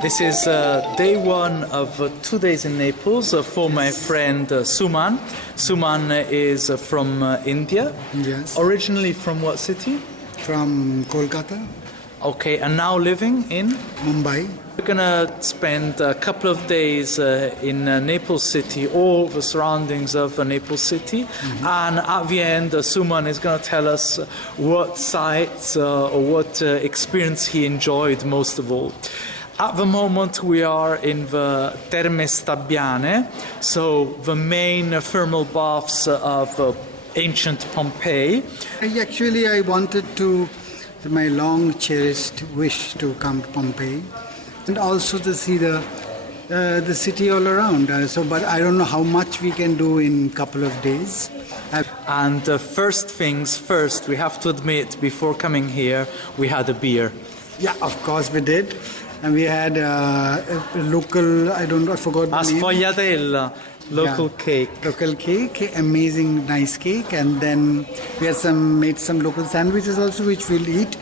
This is day one of 2 days in Naples for my friend Suman. Suman is from India. Yes. Originally from what city? From Kolkata. Okay, and now living in? Mumbai. We're gonna spend a couple of days in Naples City, all the surroundings of Naples City, and at the end, Suman is gonna tell us what sights or what experience he enjoyed most of all. At the moment, we are in the Terme Stabbiane, so the main thermal baths of ancient Pompeii. I wanted to, my long cherished wish to come to Pompeii, and also to see the city all around. But I don't know how much we can do in a couple of days. And first things first, we have to admit, before coming here, we had a beer. Yeah, of course we did. And we had a local, I forgot the name. Sfogliatella, local cake. Local cake, amazing, nice cake. And then we had made some local sandwiches also, which we'll eat.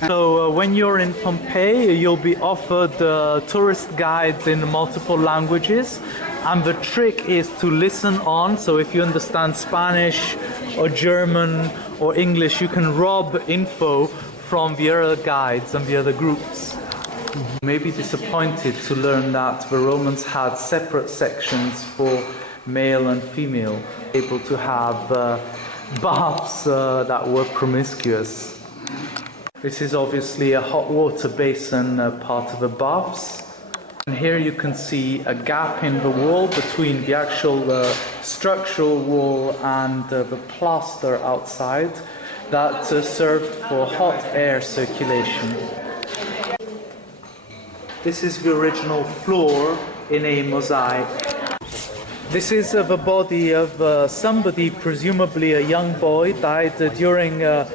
So when you're in Pompeii, you'll be offered tourist guides in multiple languages. And the trick is to listen on. So if you understand Spanish or German or English, you can rob info from the other guides and the other groups. May be disappointed to learn that the Romans had separate sections for male and female, able to have baths that were promiscuous. This is obviously a hot water basin part of the baths. And here you can see a gap in the wall between the actual structural wall and the plaster outside that served for hot air circulation. This is the original floor in a mosaic. This is the body of somebody, presumably a young boy, died during the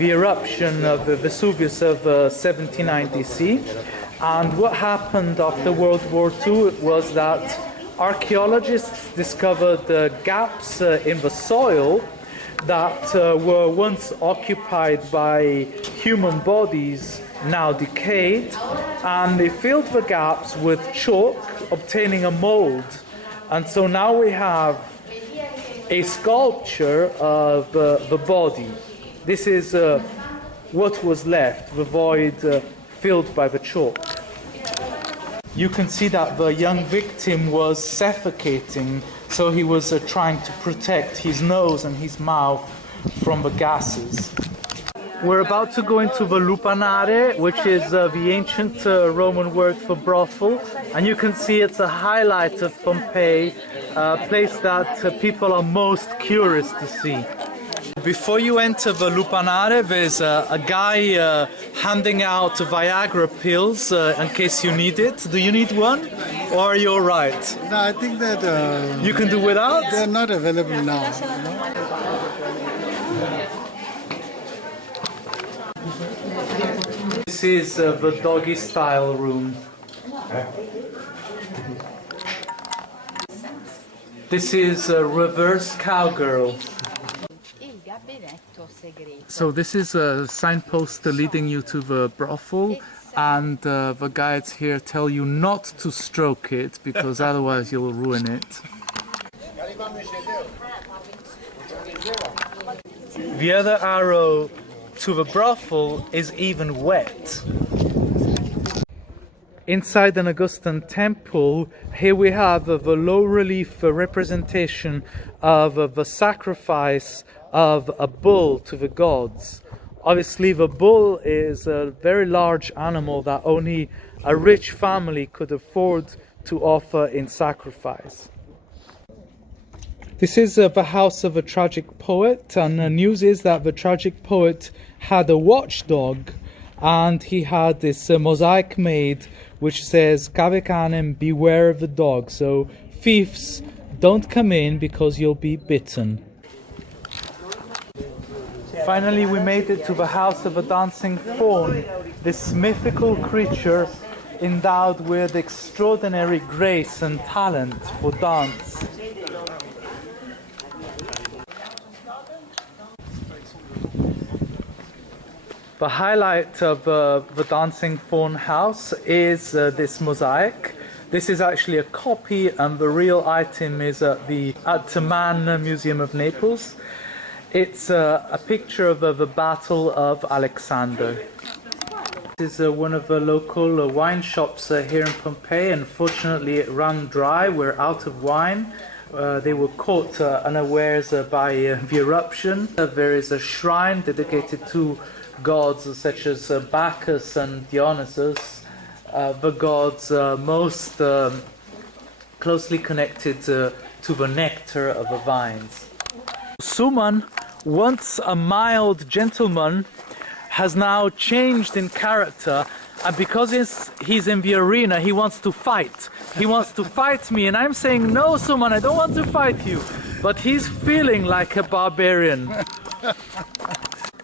eruption of Vesuvius of 79 DC. And what happened after World War II was that archaeologists discovered gaps in the soil that were once occupied by human bodies, now decayed, and they filled the gaps with chalk, obtaining a mold. And so now we have a sculpture of the body. This is what was left, the void filled by the chalk. You can see that the young victim was suffocating, so he was trying to protect his nose and his mouth from the gases. We're about to go into the Lupanare, which is the ancient Roman word for brothel, and you can see it's a highlight of Pompeii, a place that people are most curious to see. Before you enter the Lupanare, there's a guy handing out Viagra pills in case you need it. Do you need one, or are you all right? No, I think that you can do without? They're not available now. This is the doggy style room. This is a reverse cowgirl. So this is a signpost leading you to the brothel, and the guides here tell you not to stroke it because otherwise you'll ruin it. The other arrow to the brothel is even wet. Inside an Augustan temple, here we have the low relief representation of the sacrifice of a bull to the gods. Obviously the bull is a very large animal that only a rich family could afford to offer in sacrifice. This is the house of a tragic poet, and the news is that the tragic poet had a watchdog, and he had this mosaic made which says "Cave canem, beware of the dog," so thieves, don't come in because you'll be bitten. Finally we made it to the house of a dancing faun, this mythical creature endowed with extraordinary grace and talent for dance. The highlight of the Dancing Fawn House is this mosaic. This is actually a copy, and the real item is at the Suman Museum of Naples. It's a picture of the Battle of Alexander. This is one of the local wine shops here in Pompeii. Unfortunately, it ran dry. We're out of wine. They were caught unawares by the eruption. There is a shrine dedicated to gods such as Bacchus and Dionysus, the gods most closely connected to the nectar of the vines. Suman, once a mild gentleman, has now changed in character, and because he's in the arena, he wants to fight. He wants to fight me, and I'm saying, no, Suman, I don't want to fight you. But he's feeling like a barbarian.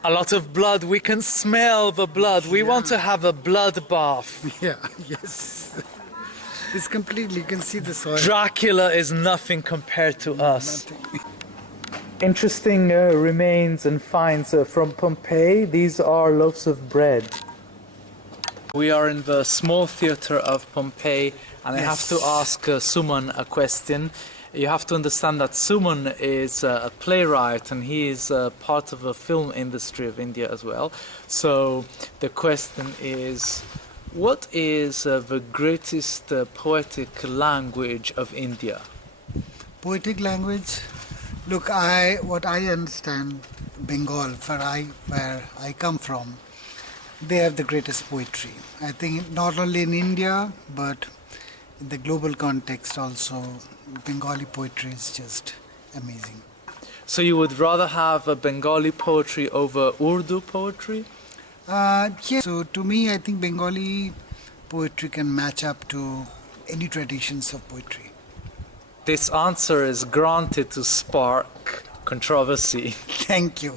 A lot of blood, we can smell the blood. We want to have a bloodbath. Yeah, yes. It's completely, you can see the soil. Dracula is nothing compared to us. Nothing. Interesting remains and finds from Pompeii. These are loaves of bread. We are in the small theatre of Pompeii, and I have to ask Suman a question. You have to understand that Suman is a playwright, and he is part of the film industry of India as well. So the question is, what is the greatest poetic language of India? Poetic language? Look, what I understand, Bengal, where I come from, they have the greatest poetry. I think not only in India, but in the global context also, Bengali poetry is just amazing. So you would rather have a Bengali poetry over Urdu poetry? Yeah. So to me, I think Bengali poetry can match up to any traditions of poetry. This answer is granted to spark controversy. Thank you.